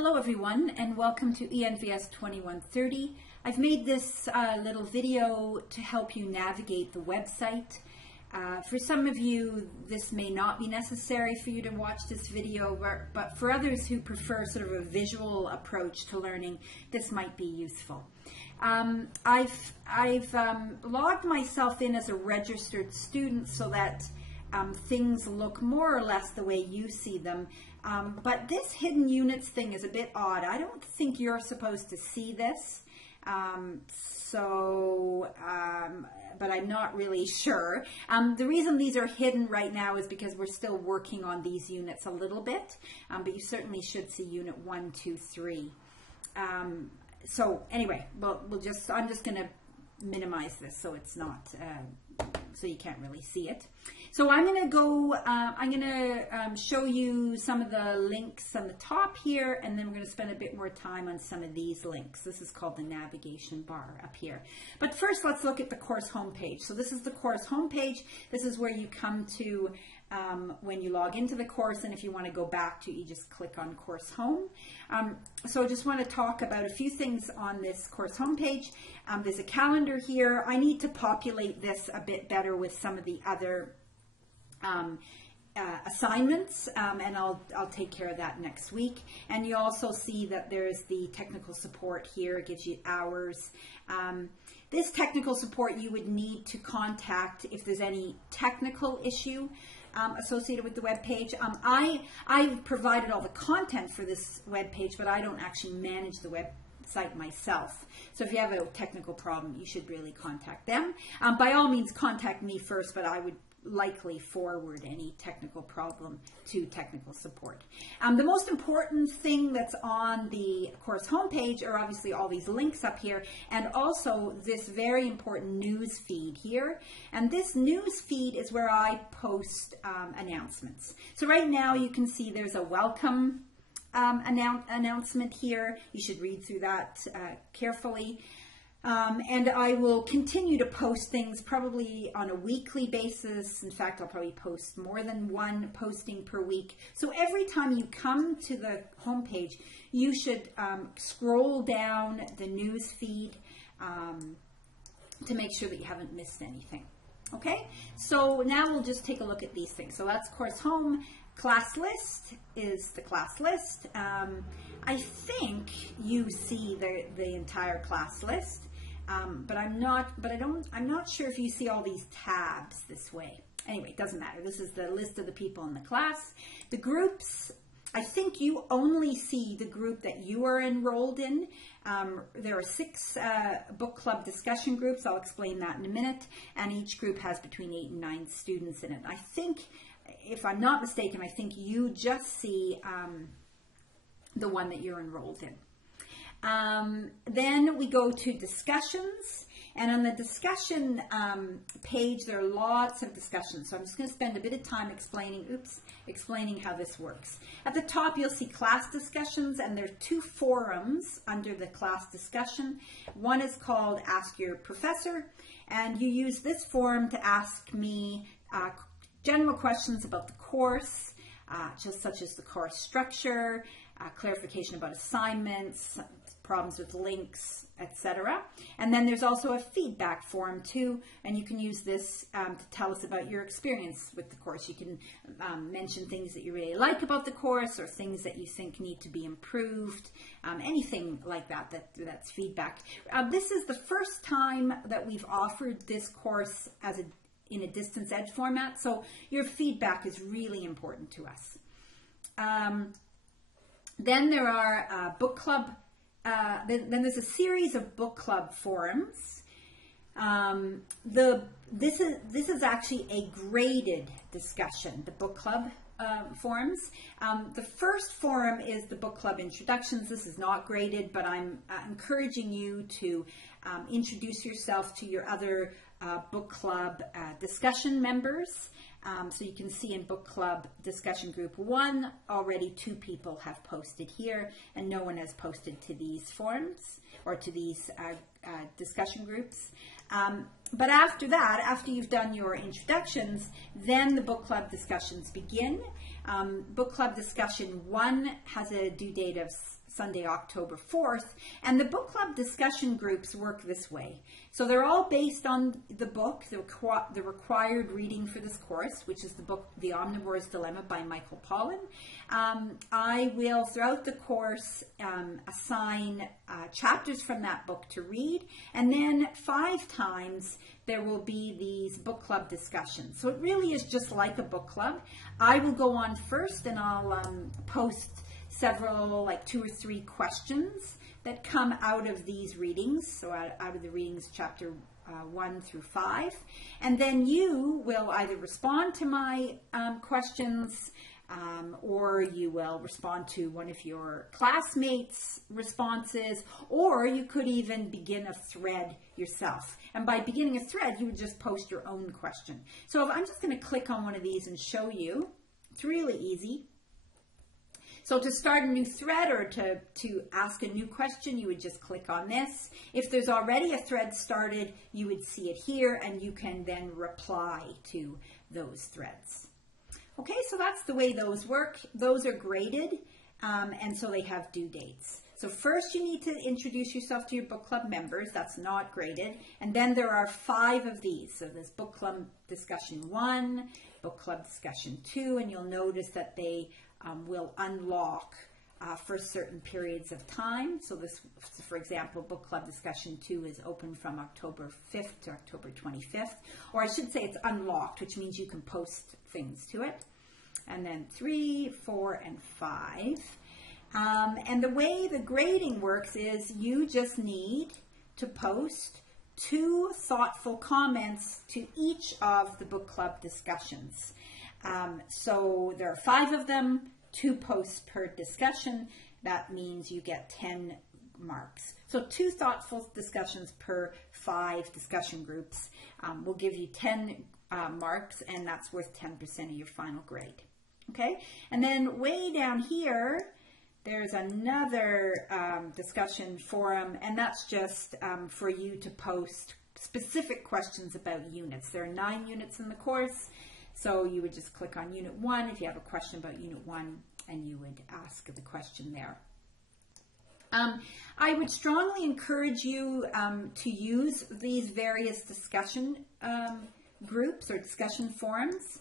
Hello everyone and welcome to ENVS2130. I've made this little video to help you navigate the website. For some of you this may not be necessary for you to watch this video, but for others who prefer sort of a visual approach to learning, this might be useful. I've logged myself in as a registered student so that things look more or less the way you see them. But this hidden units thing is a bit odd. I don't think you're supposed to see this. But I'm not really sure. The reason these are hidden right now is because we're still working on these units a little bit. But you certainly should see unit 1, 2, 3. So anyway, I'm just going to minimize this so it's not, so you can't really see it. So I'm going to go, I'm going to show you some of the links on the top here, and then we're going to spend a bit more time on some of these links. This is called the navigation bar up here. But first, let's look at the course homepage. So this is the course homepage. This is where you come to when you log into the course, and if you want to go back to it, you just click on course home. So I just want to talk about a few things on this course homepage. There's a calendar here. I need to populate this a bit better with some of the other assignments, and I'll take care of that next week. And you also see that there's the technical support here. It gives you hours. This technical support you would need to contact if there's any technical issue associated with the web page. I've provided all the content for this web page, but I don't actually manage the website myself. So if you have a technical problem, you should really contact them. By all means, contact me first, but I would likely forward any technical problem to technical support. The most important thing that's on the course homepage are obviously all these links up here, and also this very important news feed here. And this news feed is where I post announcements. So right now you can see there's a welcome announcement here. You should read through that carefully. And I will continue to post things probably on a weekly basis. In fact, I'll probably post more than one posting per week. So every time you come to the homepage, you should scroll down the news feed to make sure that you haven't missed anything. Okay, so now we'll just take a look at these things. So that's course home. Class list is the class list. I think you see the entire class list. But I'm not sure if you see all these tabs this way. Anyway, it doesn't matter. This is the list of the people in the class. The groups, I think you only see the group that you are enrolled in. There are 6 book club discussion groups. I'll explain that in a minute. And each group has between 8 and 9 students in it. I think, if I'm not mistaken, I think you just see the one that you're enrolled in. Then we go to discussions, and on the discussion page there are lots of discussions, so I'm just going to spend a bit of time explaining how this works. At the top you'll see class discussions, and there are 2 forums under the class discussion. One is called Ask Your Professor, and you use this forum to ask me general questions about the course, just such as the course structure, clarification about assignments, problems with links, etc. And then there's also a feedback form too, and you can use this to tell us about your experience with the course. You can mention things that you really like about the course or things that you think need to be improved, anything like that, that's feedback. This is the first time that we've offered this course as in a distance ed format, so your feedback is really important to us. Then there are book club. Then there's a series of book club forums. This is actually a graded discussion, the book club forums. The first forum is the book club introductions. This is not graded, but I'm encouraging you to introduce yourself to your other book club discussion members. So you can see in book club discussion group 1, already 2 people have posted here, and no one has posted to these forums or to these discussion groups. But after that, after you've done your introductions, then the book club discussions begin. Book club discussion 1 has a due date of Sunday, October 4th. And the book club discussion groups work this way. So they're all based on the book, the required reading for this course, which is the book, The Omnivore's Dilemma by Michael Pollan. I will, throughout the course, assign chapters from that book to read. And then 5 times there will be these book club discussions. So it really is just like a book club. I will go on first and I'll post several, like 2 or 3 questions that come out of these readings. So out of the readings, chapter 1 through 5. And then you will either respond to my questions or you will respond to one of your classmates' responses, or you could even begin a thread yourself. And by beginning a thread, you would just post your own question. So if I'm just going to click on one of these and show you. It's really easy. So to start a new thread or to ask a new question, you would just click on this. If there's already a thread started, you would see it here, and you can then reply to those threads. Okay, so that's the way those work. Those are graded, and so they have due dates. So first you need to introduce yourself to your book club members. That's not graded. And then there are 5 of these. So there's book club discussion 1, book club discussion 2, and you'll notice that they will unlock for certain periods of time. So this, for example, book club discussion 2 is open from October 5th to October 25th. Or I should say it's unlocked, which means you can post things to it. And then 3, 4, and 5. And the way the grading works is you just need to post 2 thoughtful comments to each of the book club discussions. So there are 5 of them, 2 posts per discussion. That means you get 10 marks. So 2 thoughtful discussions per 5 discussion groups will give you 10 marks, and that's worth 10% of your final grade. Okay, and then way down here, there's another discussion forum, and that's just for you to post specific questions about units. There are 9 units in the course, so you would just click on Unit 1 if you have a question about Unit 1, and you would ask the question there. I would strongly encourage you to use these various discussion groups or discussion forums.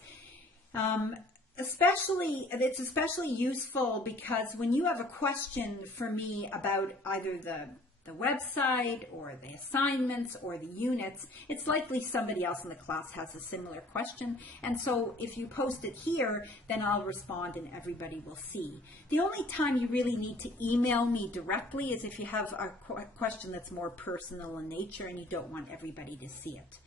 It's especially useful because when you have a question for me about either the website or the assignments or the units, it's likely somebody else in the class has a similar question. And so if you post it here, then I'll respond and everybody will see. The only time you really need to email me directly is if you have a question that's more personal in nature and you don't want everybody to see it.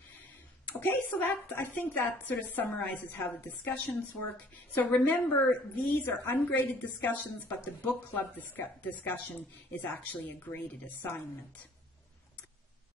Okay, so I think that sort of summarizes how the discussions work. So remember, these are ungraded discussions, but the book club discussion is actually a graded assignment.